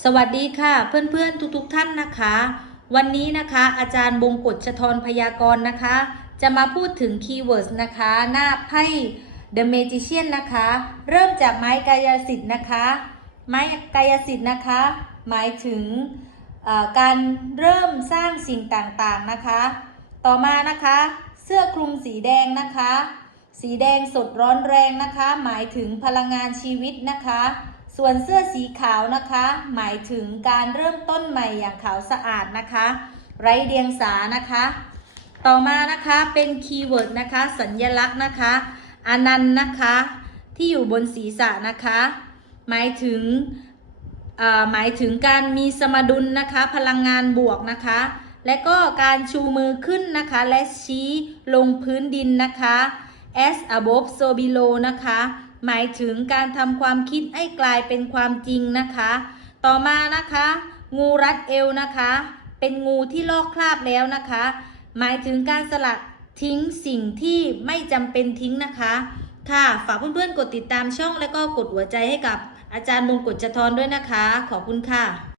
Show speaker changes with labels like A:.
A: สวัสดีค่ะเพื่อนๆทุกๆท่านนะคะ วันนี้นะคะอาจารย์บงกฎชทรพยากรณ์นะคะ จะมาพูดถึงคีย์เวิร์ดนะคะ หน้าไพ่ The Magician นะคะ เริ่มจากไม้กายสิทธิ์นะคะ ไม้กายสิทธิ์นะคะ หมายถึงการเริ่มสร้างสิ่งต่างๆนะคะ ต่อมานะคะ เสื้อคลุมสีแดงนะคะ สีแดงสดร้อนแรงนะคะ หมายถึงพลังงานชีวิตนะคะ ส่วนเสื้อสีขาวนะคะ หมายถึงการเริ่มต้นใหม่อย่างขาวสะอาดนะคะ ไร้เดียงสานะคะ ต่อมานะคะเป็นคีย์เวิร์ดนะคะ สัญญลักษณ์นะคะอนันต์นะคะ ที่อยู่บนศีรษะนะคะ หมายถึงหมายถึงการมีสมดุลนะคะ พลังงานบวกนะคะ และก็การชูมือขึ้นนะคะ และชี้ลงพื้นดินนะคะ as above so below นะคะ หมายถึงการทำความคิดให้กลายเป็นความจริงนะคะ ต่อมานะคะ งูรัดเอวนะคะ เป็นงูที่ลอกคราบแล้วนะคะ หมายถึงการสลัดทิ้งสิ่งที่ไม่จำเป็นทิ้งนะคะ ค่ะฝากเพื่อนๆกดติดตามช่องและก็กดหัวใจให้กับอาจารย์มงกุฎจทรด้วยนะคะ ขอบคุณค่ะ